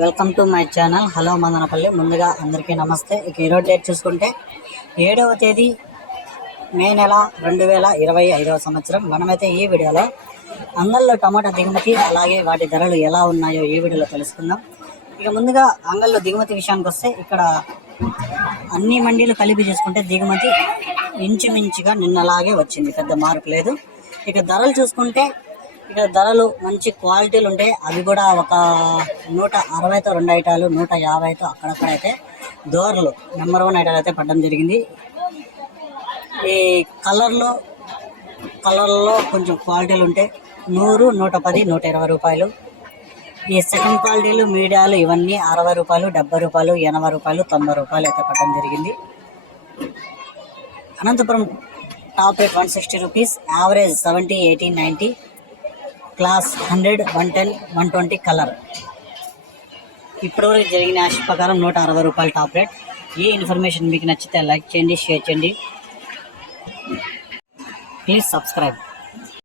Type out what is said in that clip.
Welcome to my channel hello Madanapalle ముందుగా అందరికీ నమస్తే. ఇక ఈరోజు డేట్ చూసుకుంటే ఏడవ తేదీ మే నెల రెండు వేల ఇరవై ఐదవ సంవత్సరం. మనమైతే ఈ వీడియోలో అంగల్లో టమాటా దిగుమతి అలాగే వాటి ధరలు ఎలా ఉన్నాయో ఈ వీడియోలో తెలుసుకుందాం. ఇక ముందుగా అంగల్లో దిగుమతి విషయానికి వస్తే ఇక్కడ అన్ని మండీలు కలిపి చూసుకుంటే దిగుమతి ఇంచుమించుగా నిన్నలాగే వచ్చింది. పెద్ద మార్పు లేదు. ఇక ధరలు చూసుకుంటే ఇక ధరలు మంచి క్వాలిటీలు ఉంటాయి అవి కూడా ఒక నూట అరవైతో రెండు ఐటాలు నూట యాభైతో అక్కడక్కడైతే దోరలు నెంబర్ వన్ ఐటాలు అయితే పడడం జరిగింది. ఈ కలర్లో కలర్లో కొంచెం క్వాలిటీలు ఉంటాయి నూరు నూట పది నూట ఇరవై రూపాయలు. ఈ సెకండ్ క్వాలిటీలు మీడియాలు ఇవన్నీ అరవై రూపాయలు డెబ్బై రూపాయలు ఎనభై రూపాయలు తొంభై రూపాయలు అయితే పడడం జరిగింది. Anantapuram top rate one sixty rupees average seventy eighty ninety class hundred one ten one twenty colour. ఇప్పటివరకు జరిగిన యాష్ ప్రకారం నూట అరవై రూపాయలు టాప్ రేట్. ఈ ఇన్ఫర్మేషన్ మీకు నచ్చితే లైక్ చేయండి షేర్ చేయండి. Please subscribe.